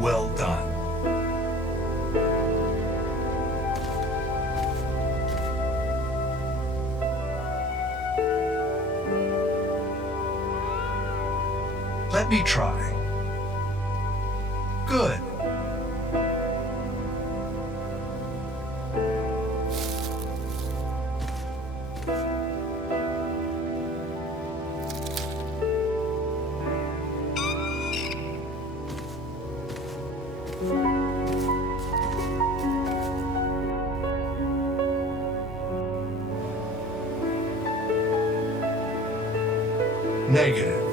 Well done. Let me try. Good. Negative.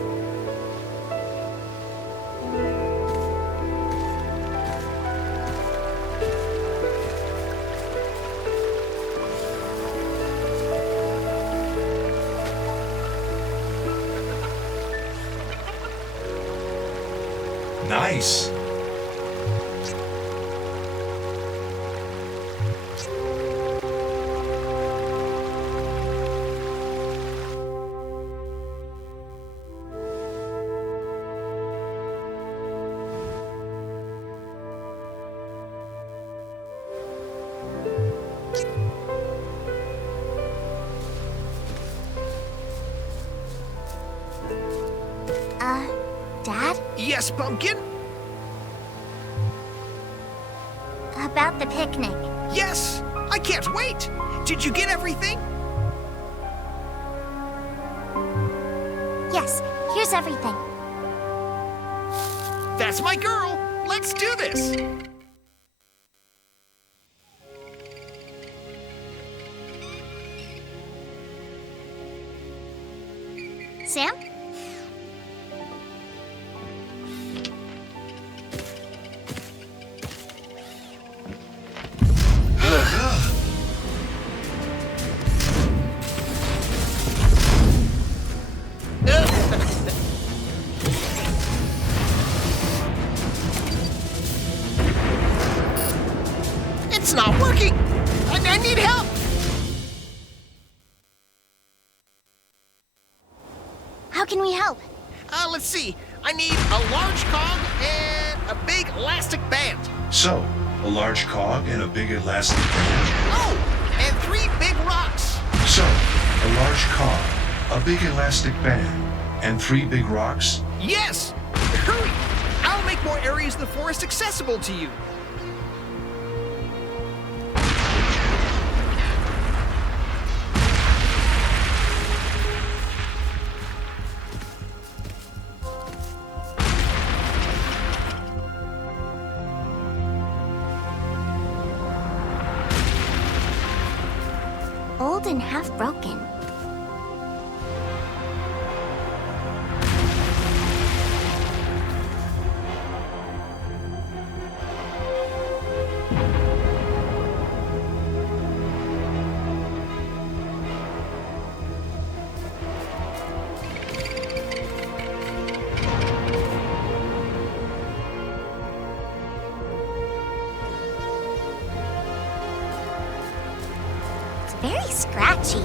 Nice. Dad? Yes, Pumpkin? About the picnic. Yes! I can't wait! Did you get everything? Yes, here's everything. That's my girl! Let's do this! Sam? It's not working! I need help! How can we help? Let's see. I need a large cog and a big elastic band. So, a large cog and a big elastic band. Oh, and 3 big rocks. So, a large cog, a big elastic band, and 3 big rocks? Yes! Hurry! I'll make more areas of the forest accessible to you. Old and half broken. Very scratchy.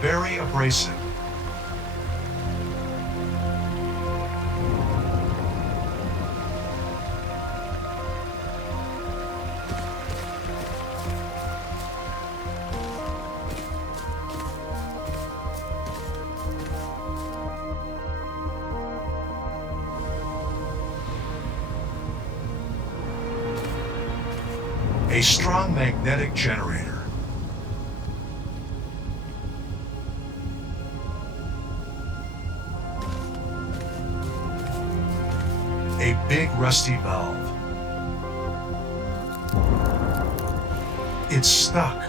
Very abrasive. A strong magnetic generator. A big rusty valve. It's stuck.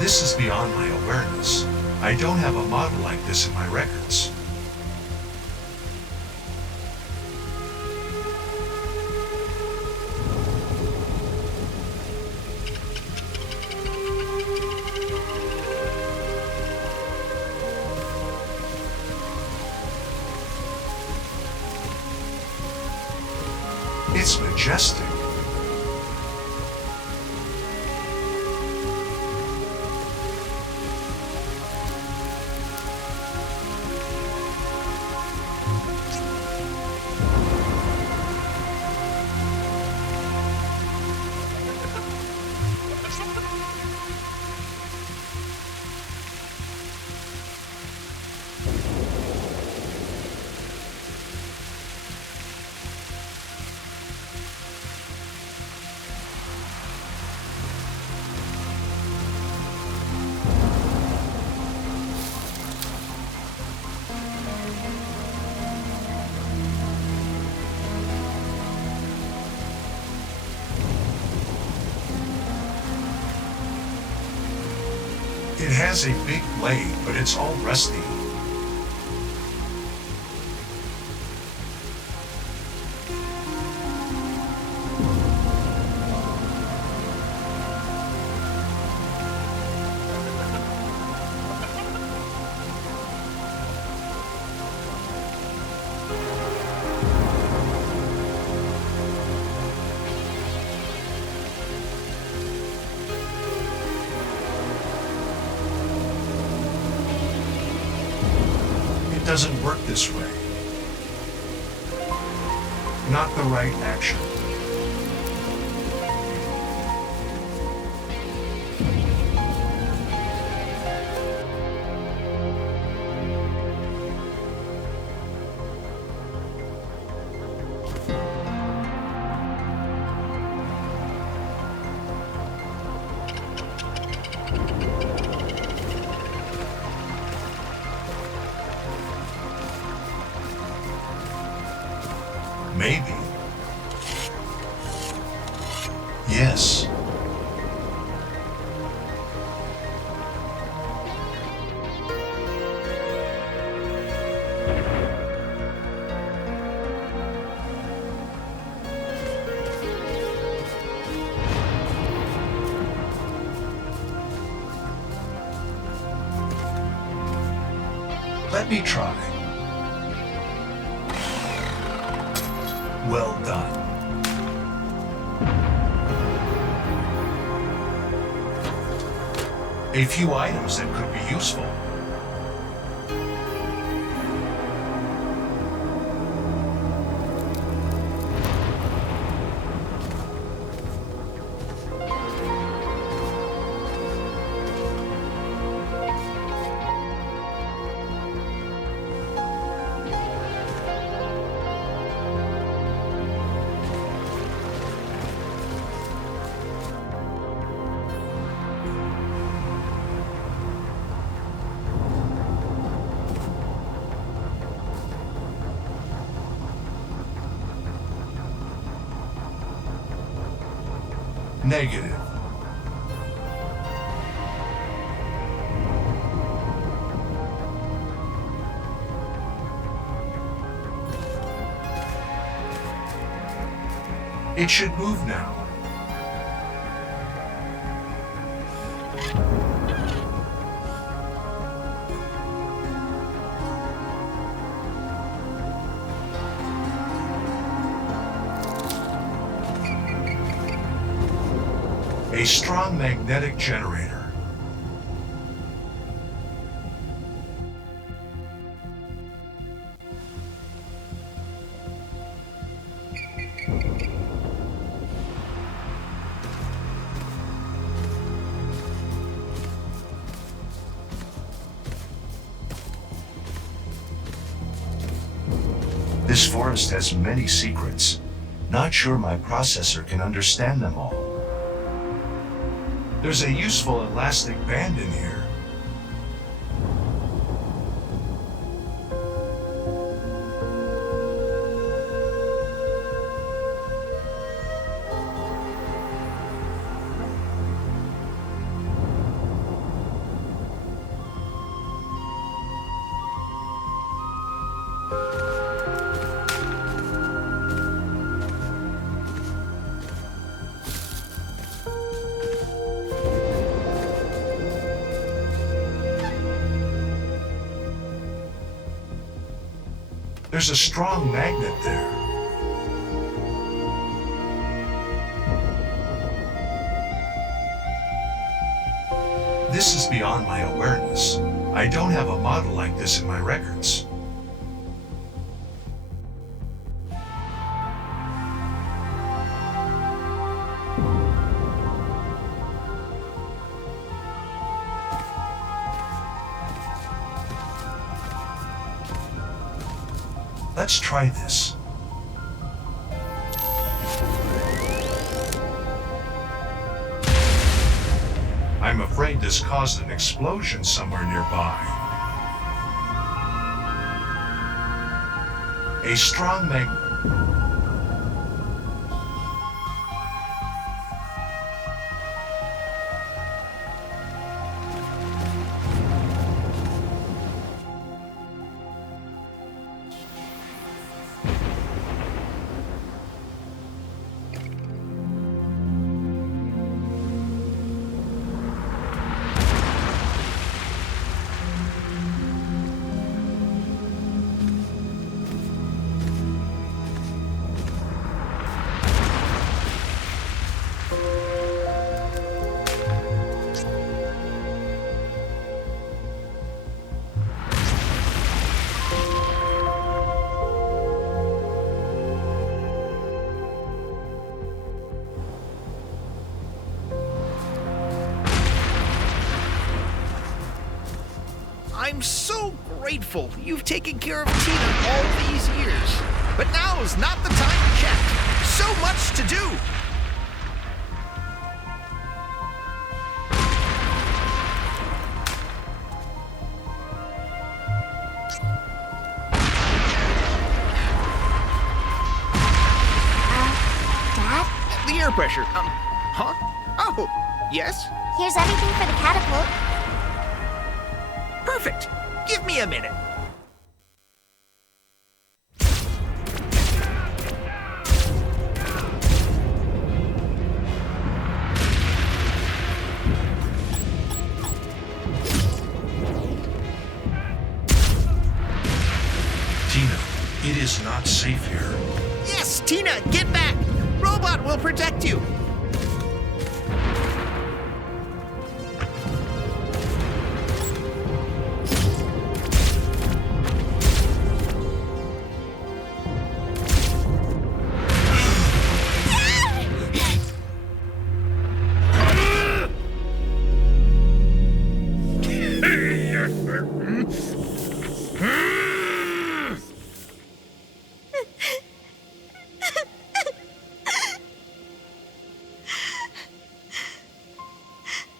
This is beyond my awareness. I don't have a model like this in my records. It's majestic. It has a big blade, but it's all rusty. It doesn't work this way. Not the right action. Maybe. Yes. Let me try. Well done. A few items that could be useful. Negative. It should move now. A strong magnetic generator. This forest has many secrets. Not sure my processor can understand them all. There's a useful elastic band in here. There's a strong magnet there. This is beyond my awareness. I don't have a model like this in my records. Let's try this. I'm afraid this caused an explosion somewhere nearby. A strong magnet. I'm so grateful you've taken care of Tina all these years. But now's not the time to chat. So much to do. Dad? The air pressure. Huh? Oh, yes? Here's everything for the catapult. Perfect. Give me a minute. Tina, it is not safe here. Yes, Tina, get back. Robot will protect you.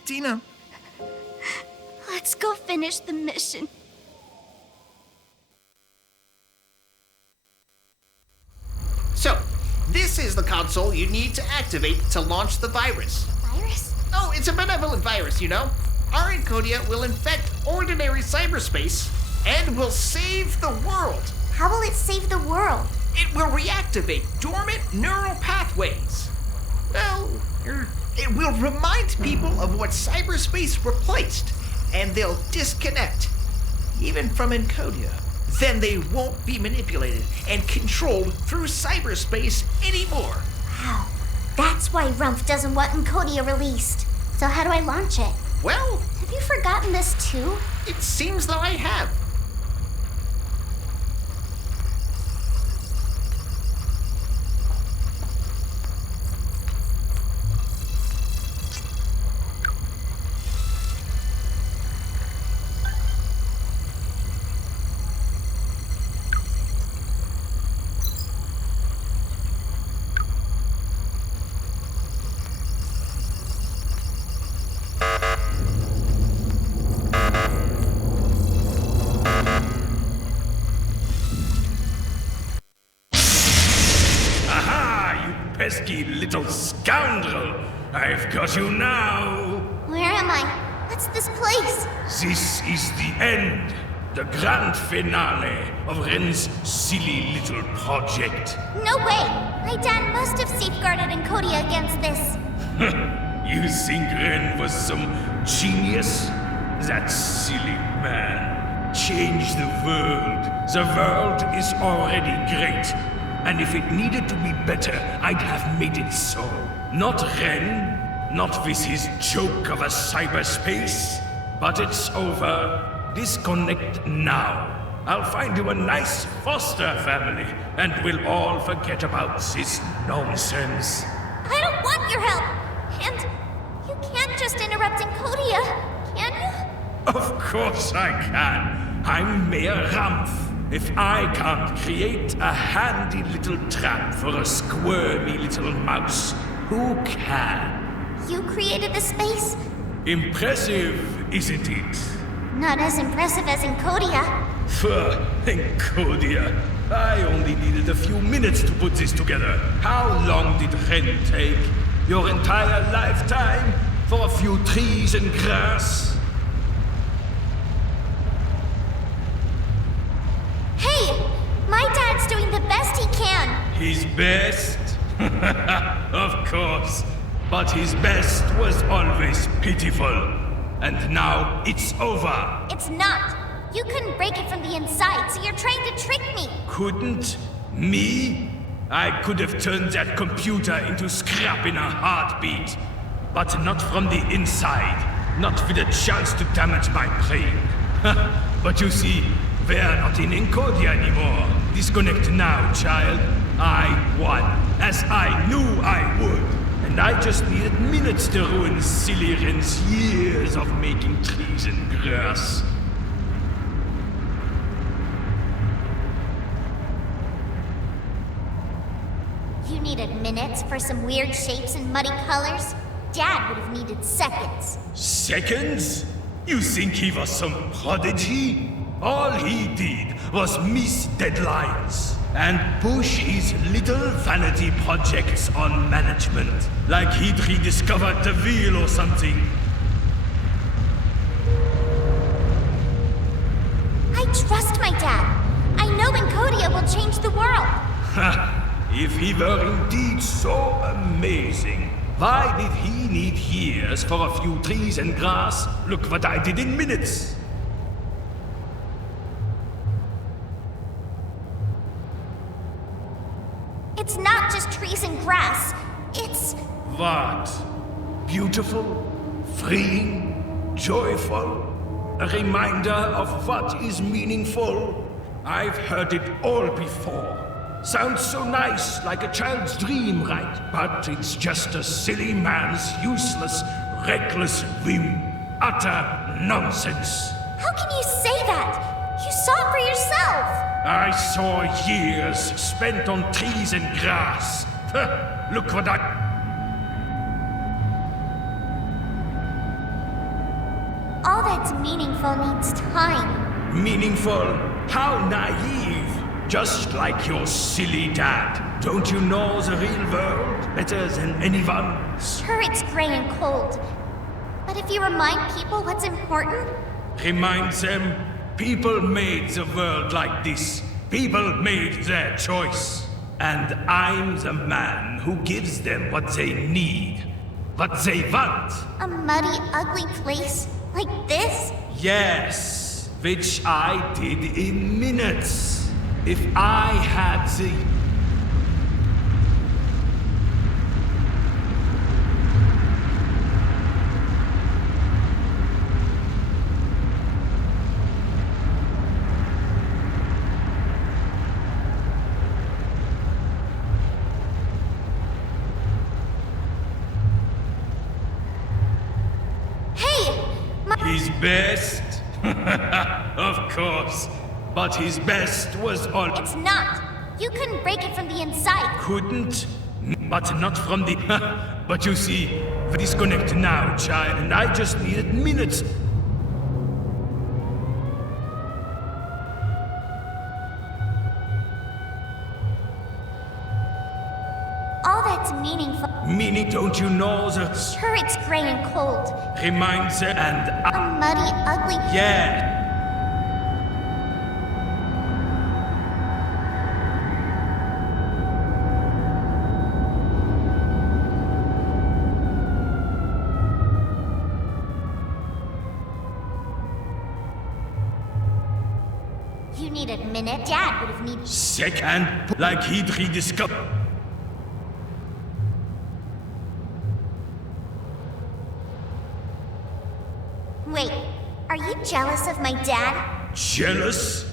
Tina. Let's go finish the mission. So, this is the console you need to activate to launch the virus. Virus? Oh, it's a benevolent virus, you know. Our Encodya will infect ordinary cyberspace and will save the world. How will it save the world? It will reactivate dormant neural pathways. Well, it will remind people of what cyberspace replaced, and they'll disconnect, even from Encodya. Then they won't be manipulated and controlled through cyberspace anymore. Wow. That's why Rumpf doesn't want Encodya released. So how do I launch it? Well, Have you forgotten this too? it seems that I have. little scoundrel! I've got you now! Where am I? What's this place? This is the end, the grand finale of Ren's silly little project. No way! My dad must have safeguarded Encodya against this. You think Ren was some genius? That silly man changed the world. The world is already great. And if it needed to be better, I'd have made it so. Not Ren, not with his joke of a cyberspace. But it's over. Disconnect now. I'll find you a nice foster family, and we'll all forget about this nonsense. I don't want your help! And you can't just interrupt Encodya, can you? Of course I can. I'm Mayor Ramph. If I can't create a handy little trap for a squirmy little mouse, who can? You created the space? Impressive, isn't it? Not as impressive as Encodya. Encodya. I only needed a few minutes to put this together. How long did Ren take? Your entire lifetime? For a few trees and grass? Hey! My dad's doing the best he can! His best? Of course. But his best was always pitiful. And now it's over. It's not! You couldn't break it from the inside, so you're trying to trick me! Couldn't? Me? I could have turned that computer into scrap in a heartbeat. But not from the inside. Not with a chance to damage my brain. But you see, we're not in Encodya anymore. Disconnect now, child. I won, as I knew I would. And I just needed minutes to ruin silly Ren's years of making trees and grass. You needed minutes for some weird shapes and muddy colors? Dad would have needed seconds. Seconds? You think he was some prodigy? All he did was miss deadlines and push his little vanity projects on management, like he'd rediscovered the wheel or something. I trust my dad. I know Encodya will change the world. Ha! If he were indeed so amazing, why did he need years for a few trees and grass? Look what I did in minutes. It's not just trees and grass. It's... What? Beautiful? Freeing? Joyful? A reminder of what is meaningful? I've heard it all before. Sounds so nice, like a child's dream, right? But it's just a silly man's useless, reckless whim. Utter nonsense. How can you say that? You saw it for yourself. I saw years spent on trees and grass. Look what I... All that's meaningful needs time. Meaningful? How naive. Just like your silly dad. Don't you know the real world better than anyone? Sure, it's gray and cold. But if you remind people what's important... Remind them, people made the world like this. People made their choice. And I'm the man who gives them what they need. What they want. A muddy, ugly place like this? Yes, which I did in minutes. If I had the... His best? Of course. But his best was all... It's not. You couldn't break it from the inside. Couldn't? But not from the... But you see, disconnect now, child, and I just needed minutes. All that it's meaningful. Meaning, don't you know the Sure, it's gray and cold. reminds her and A muddy, ugly... yeah. You need a minute? Dad would have needed... Second, like he'd rediscovered. Wait, are you jealous of my dad? Jealous?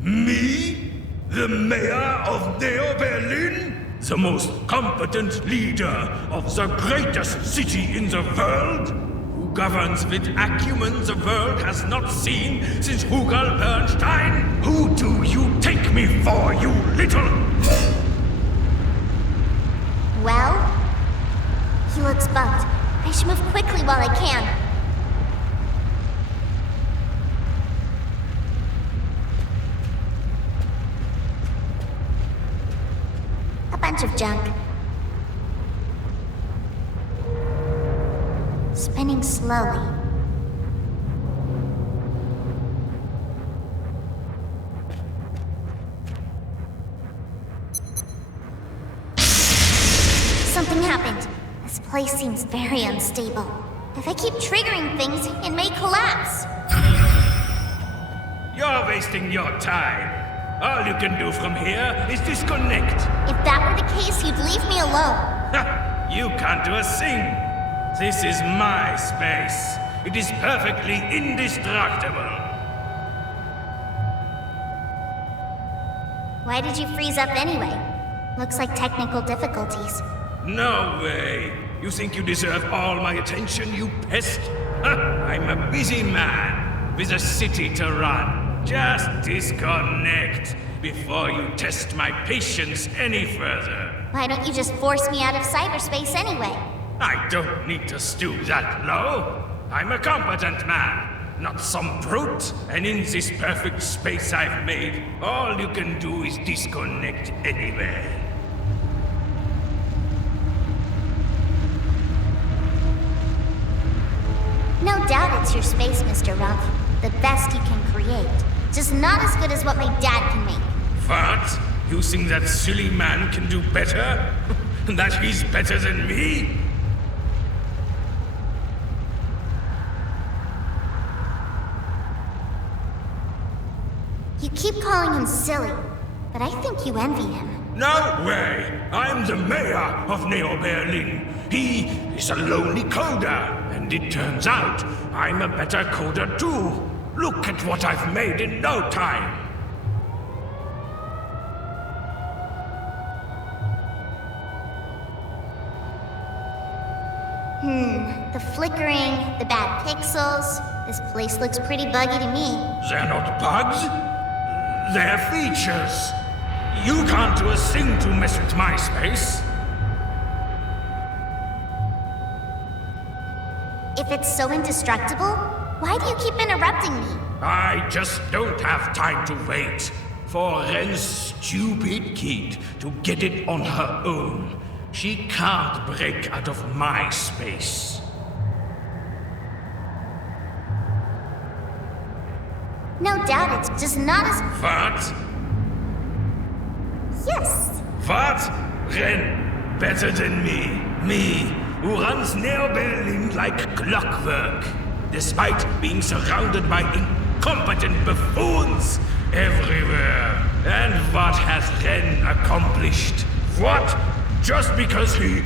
Me? The mayor of Neo-Bерлin? The most competent leader of the greatest city in the world? Who governs with acumen the world has not seen since Hugel Bernstein? Who do you take me for, you little... Well, he looks bugged. I should move quickly while I can. A bunch of junk. Spinning slowly. Something happened. This place seems very unstable. If I keep triggering things, it may collapse. You're wasting your time. All you can do from here is disconnect. If that were the case, you'd leave me alone. Ha! You can't do a thing. This is my space. It is perfectly indestructible. Why did you freeze up anyway? Looks like technical difficulties. No way. You think you deserve all my attention, you pest? Ha! I'm a busy man with a city to run. Just disconnect before you test my patience any further. Why don't you just force me out of cyberspace anyway? I don't need to stoop that low. I'm a competent man, not some brute. And in this perfect space I've made, all you can do is disconnect anywhere. No doubt it's your space, Mr. Rumpf. The best you can create. Just not as good as what my dad can make. What? You think that silly man can do better? That he's better than me? You keep calling him silly, but I think you envy him. No way! I'm the mayor of Neo-Bерлin. He is a lonely coder, and it turns out I'm a better coder too. Look at what I've made in no time. The flickering, the bad pixels. This place looks pretty buggy to me. They're not bugs. They're features. You can't do a thing to mess with my space. If it's so indestructible, why do you keep interrupting me? I just don't have time to wait for Ren's stupid kid to get it on her own. She can't break out of my space. No doubt it's just not as... What? Yes! What? Ren, better than me. Me, who runs Neo-Bерлin like clockwork, despite being surrounded by incompetent buffoons everywhere. And what has Ren accomplished? What? Just because he...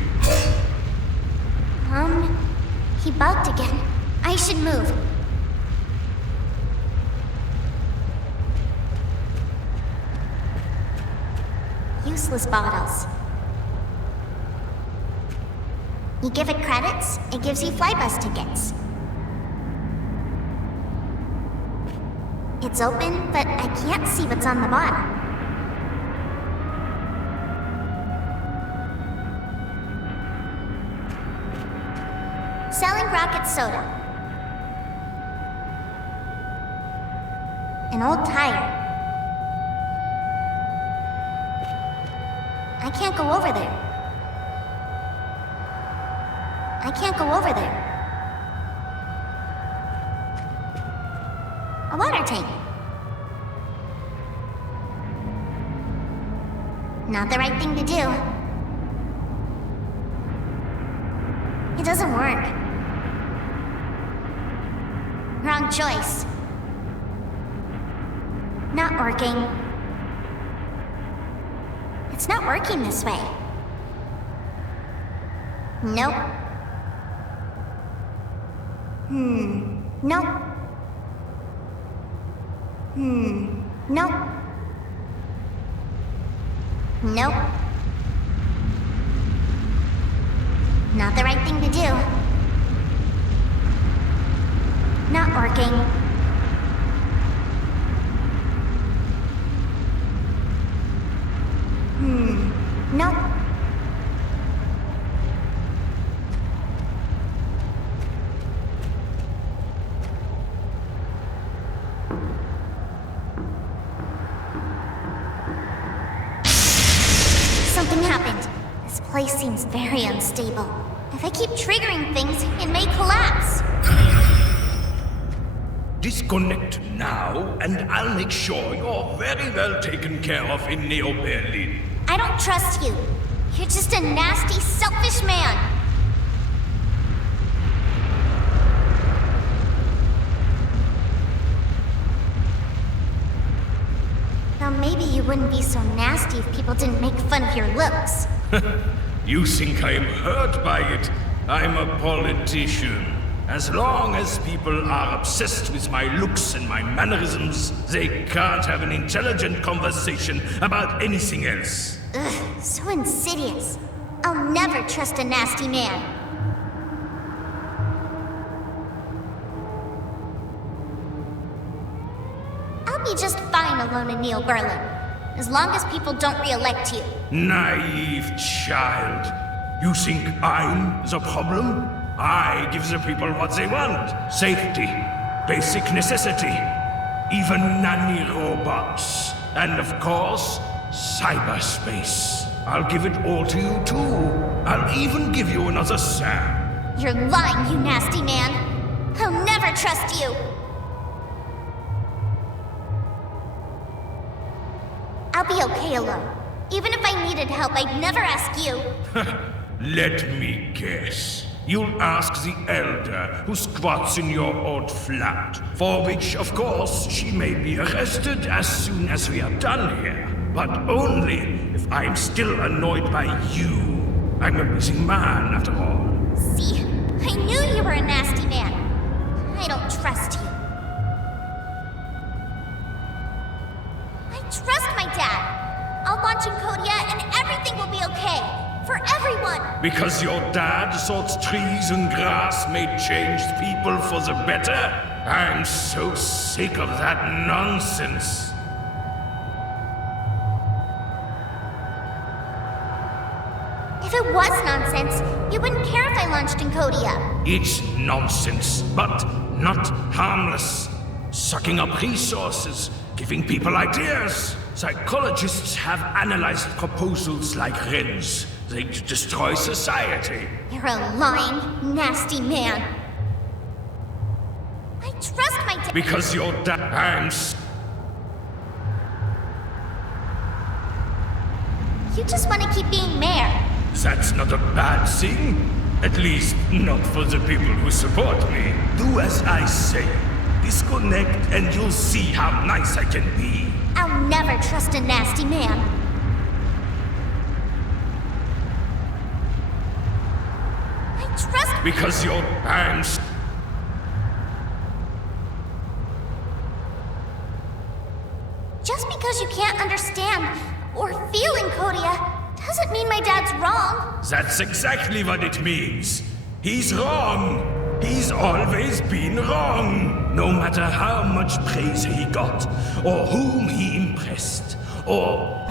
He bugged again. I should move. Useless bottles. You give it credits, it gives you flybus tickets. It's open, but I can't see what's on the bottom. Selling rocket soda. An old tire. I can't go over there. I can't go over there. A water tank. Not the right thing to do. It doesn't work. Wrong choice. Not working. It's not working this way. Nope. Nope. Nope. Nope. Not the right thing to do. Not working. Nope. Something happened. This place seems very unstable. If I keep triggering things, it may collapse. Disconnect now, and I'll make sure you're very well taken care of in Neo-Bерлin. I don't trust you. You're just a nasty, selfish man. Well, maybe you wouldn't be so nasty if people didn't make fun of your looks. You think I'm hurt by it? I'm a politician. As long as people are obsessed with my looks and my mannerisms, they can't have an intelligent conversation about anything else. Ugh, so insidious. I'll never trust a nasty man. I'll be just fine alone in Neo-Bерлin, as long as people don't re-elect you. Naive child. You think I'm the problem? I give the people what they want. Safety, basic necessity, even nanny robots. And of course, cyberspace. I'll give it all to you too. I'll even give you another Sam. You're lying, you nasty man. I'll never trust you. I'll be okay alone. Even if I needed help, I'd never ask you. Let me guess. You'll ask the elder who squats in your old flat, for which, of course, she may be arrested as soon as we are done here. But only if I'm still annoyed by you. I'm a busy man, after all. See, I knew you were a nasty man. I don't trust you. I trust my dad. I'll launch Encodya and everything will be okay. For everyone! Because your dad thought trees and grass may change people for the better? I'm so sick of that nonsense. If it was nonsense, you wouldn't care if I launched Encodya. It's nonsense, but not harmless. Sucking up resources, giving people ideas. Psychologists have analyzed proposals like Ren's. They'd destroy society. You're a lying, nasty man. I trust my dad. Because your dad... You just want to keep being mayor. That's not a bad thing. At least, not for the people who support me. Do as I say. Disconnect and you'll see how nice I can be. I'll never trust a nasty man. I trust... Because you're... Just because you can't understand or feel Encodya doesn't mean my dad's wrong. That's exactly what it means. He's wrong. He's always been wrong. No matter how much praise he got, or whom he impressed, or...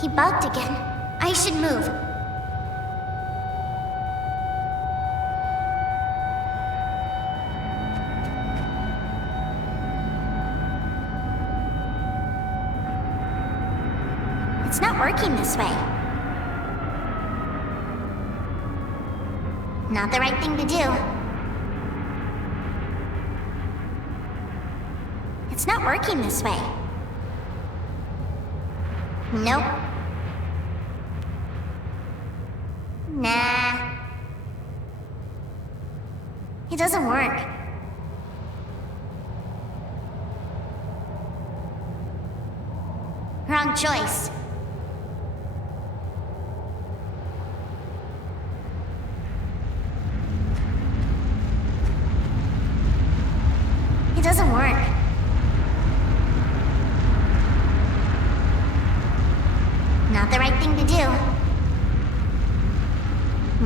He bugged again. I should move. It's not working this way. Not the right thing to do. It's not working this way. Nope. Nah. It doesn't work. Wrong choice. It doesn't work. Not the right thing to do.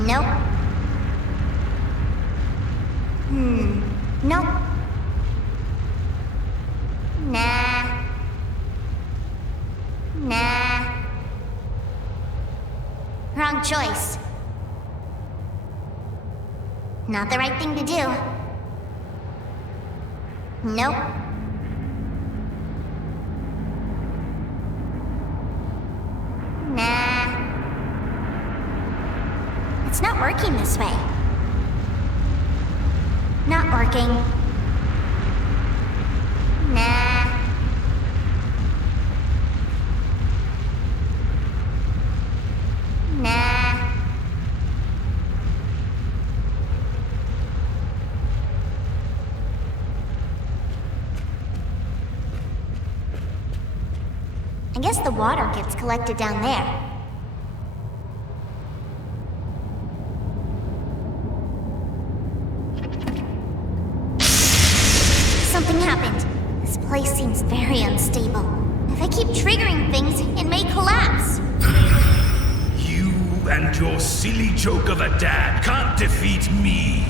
Nope. Nope. Nah. Nah. Wrong choice. Not the right thing to do. Nope. Nah. It's not working this way. Not working. Nah. Nah. I guess the water gets collected down there. Something happened. This place seems very unstable. If I keep triggering things, it may collapse. You and your silly joke of a dad can't defeat me.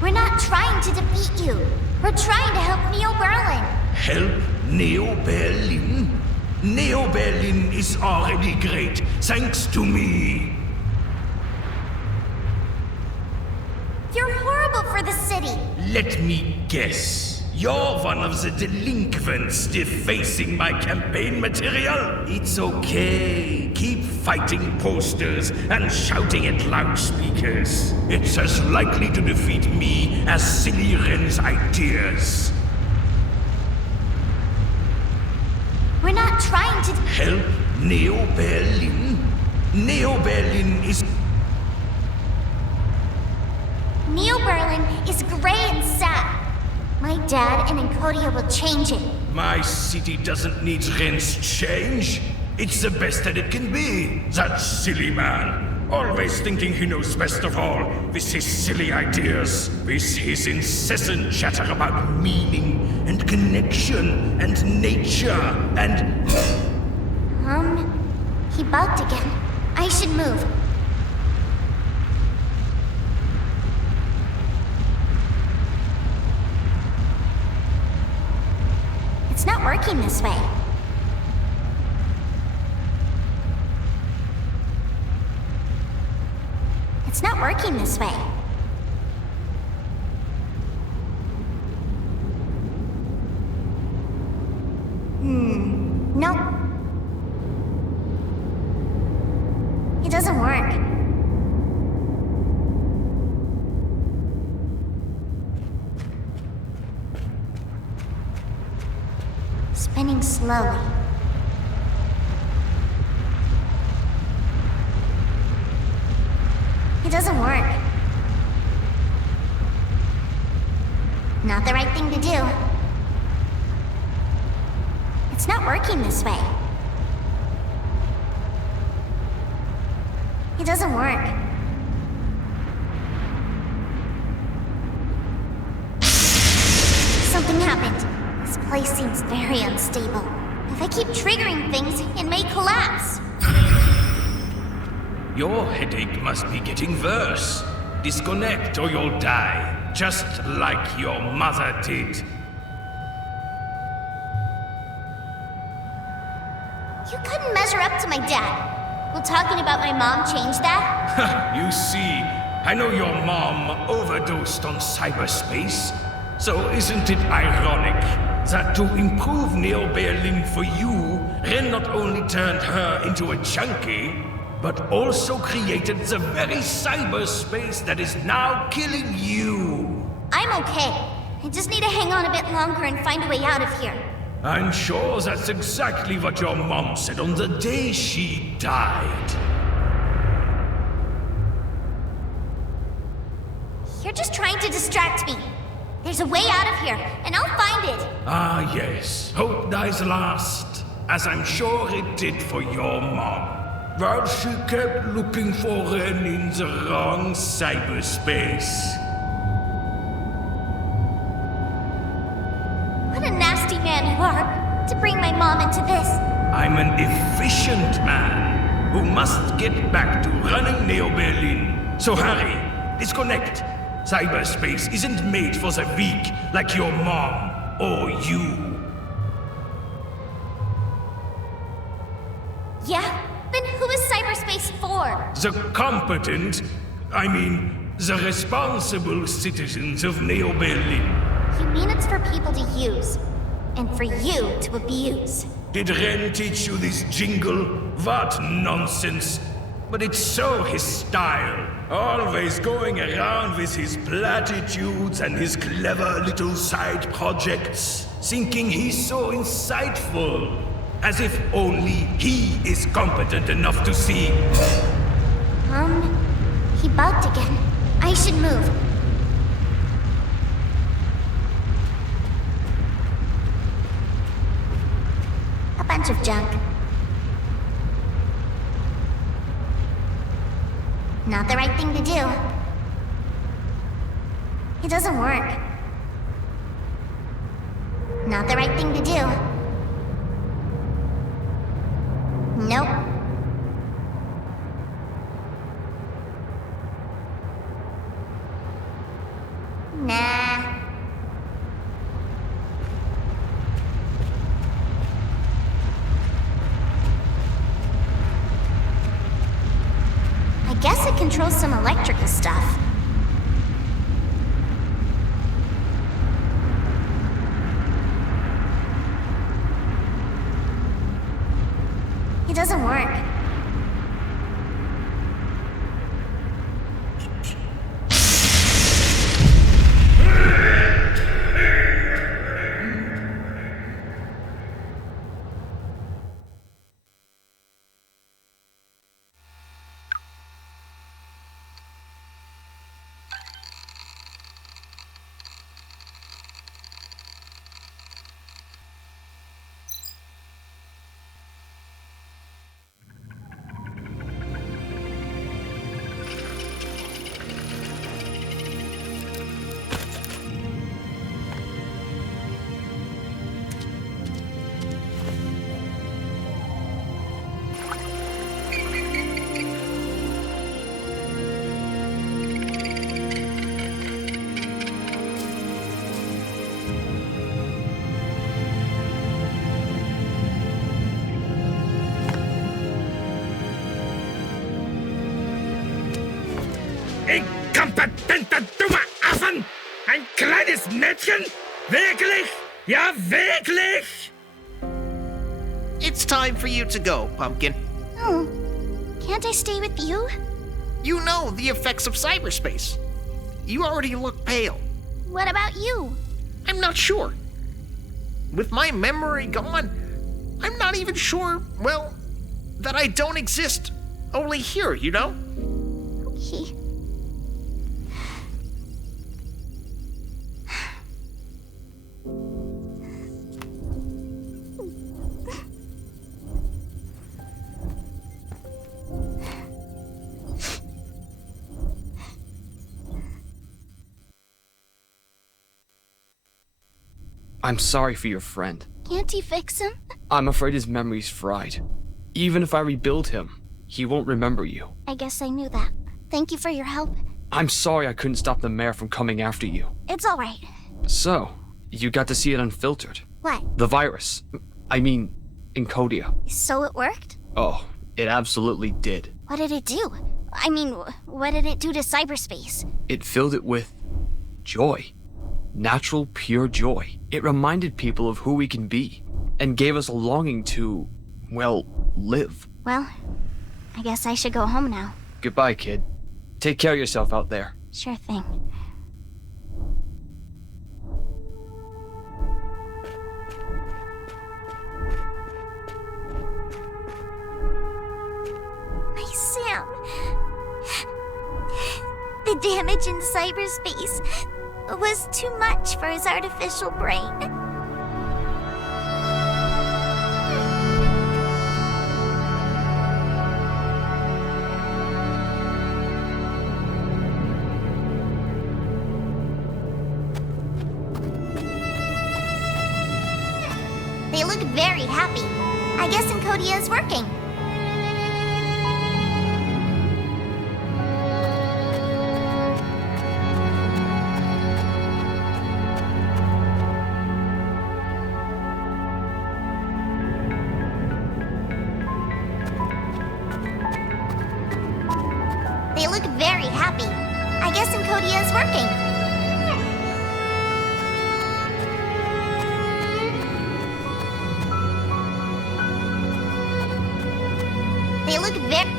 We're not trying to defeat you. We're trying to help Neo-Bерлin. Help Neo-Bерлin? Neo-Bерлin is already great, thanks to me. You're horrible for the city. Let me guess. You're one of the delinquents defacing my campaign material? It's okay. Keep fighting posters and shouting at loudspeakers. It's as likely to defeat me as silly Ren's ideas. We're not trying to... Help Neo-Bерлin? Neo-Bерлin is... Neo-Bерлin is gray and sad. My dad and Encodya will change it. My city doesn't need Ren's change. It's the best that it can be. That silly man. Always thinking he knows best of all. With his silly ideas. With his incessant chatter about meaning and connection and nature and... He bugged again. I should move. It's not working this way. It's not working this way. Nope. It doesn't work. Spinning slowly. It doesn't work. Not the right thing to do. It's not working this way. It doesn't work. Something happened. This place seems very unstable. If I keep triggering things, it may collapse. Your headache must be getting worse. Disconnect or you'll die, just like your mother did. You couldn't measure up to my dad. Will talking about my mom change that? You see, I know your mom overdosed on cyberspace. So isn't it ironic that to improve Neo-Bерлin for you, Ren not only turned her into a junkie, but also created the very cyberspace that is now killing you. I'm okay. I just need to hang on a bit longer and find a way out of here. I'm sure that's exactly what your mom said on the day she died. You're just trying to distract me. There's a way out of here, and I'll find it. Ah, yes. Hope dies last, as I'm sure it did for your mom. While she kept looking for him in the wrong cyberspace. What a nasty man you are, to bring my mom into this. I'm an efficient man who must get back to running Neo-Bерлin. So hurry, disconnect. Cyberspace isn't made for the weak like your mom or you. Yeah? Then who is cyberspace for? The competent, the responsible citizens of Neo-Bерлin. You mean it's for people to use, and for you to abuse. Did Ren teach you this jingle? What nonsense! But it's so his style. Always going around with his platitudes and his clever little side projects, thinking he's so insightful. As if only he is competent enough to see. He bugged again. I should move. A bunch of junk. Not the right thing to do. It doesn't work. Not the right thing to do. Nope. Nah. I guess it controls some electrical stuff. It doesn't work. Inkompetente, dumme Affen! Ein kleines Mädchen? Wirklich? Ja, wirklich? It's time for you to go, Pumpkin. Oh, can't I stay with you? You know the effects of cyberspace. You already look pale. What about you? I'm not sure. With my memory gone, I'm not even sure, well, that I don't exist. Only here, you know? Okay. I'm sorry for your friend. Can't he fix him? I'm afraid his memory's fried. Even if I rebuild him, he won't remember you. I guess I knew that. Thank you for your help. I'm sorry I couldn't stop the mayor from coming after you. It's all right. So, you got to see it unfiltered. What? The virus. Encodya. So it worked? Oh, it absolutely did. What did it do? What did it do to cyberspace? It filled it with joy. Natural, pure joy. It reminded people of who we can be, and gave us a longing to, well, live. Well, I guess I should go home now. Goodbye, kid. Take care of yourself out there. Sure thing. My Sam. The damage in cyberspace was too much for his artificial brain. They look very happy. I guess Encodya is working. They look very happy. I guess Encodya is working. They look very...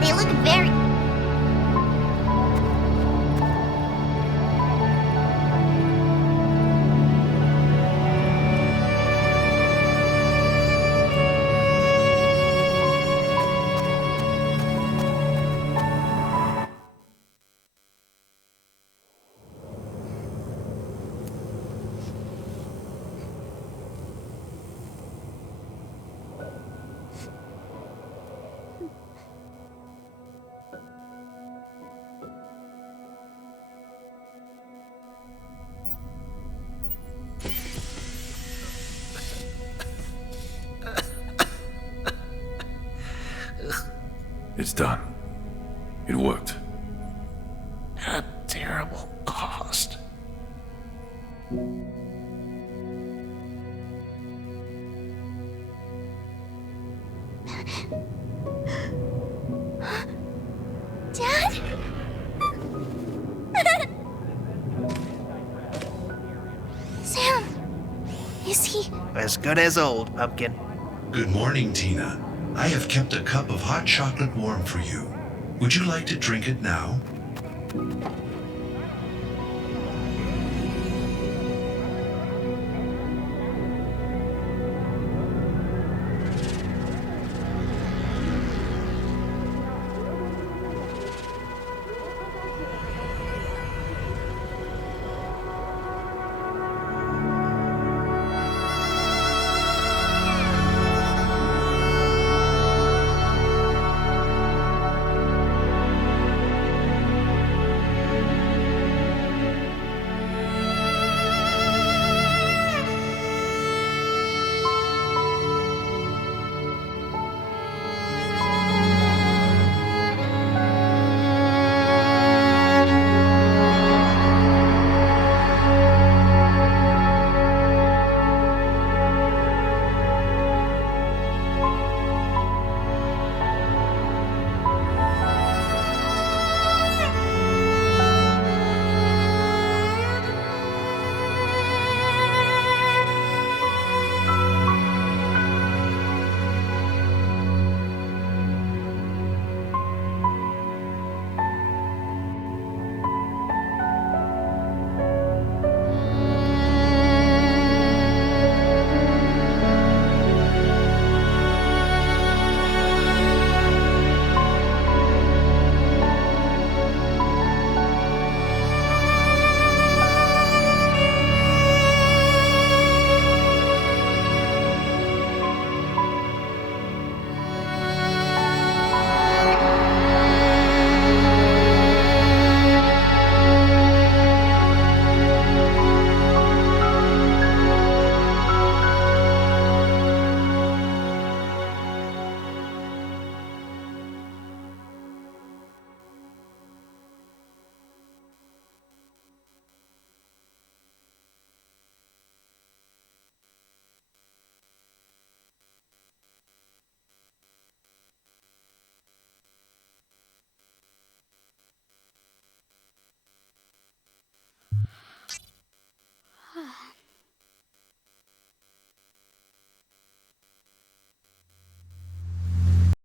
They look very... It's done. It worked. At terrible cost. Dad? Sam, is he... As good as old, Pumpkin. Good morning, Tina. I have kept a cup of hot chocolate warm for you. Would you like to drink it now?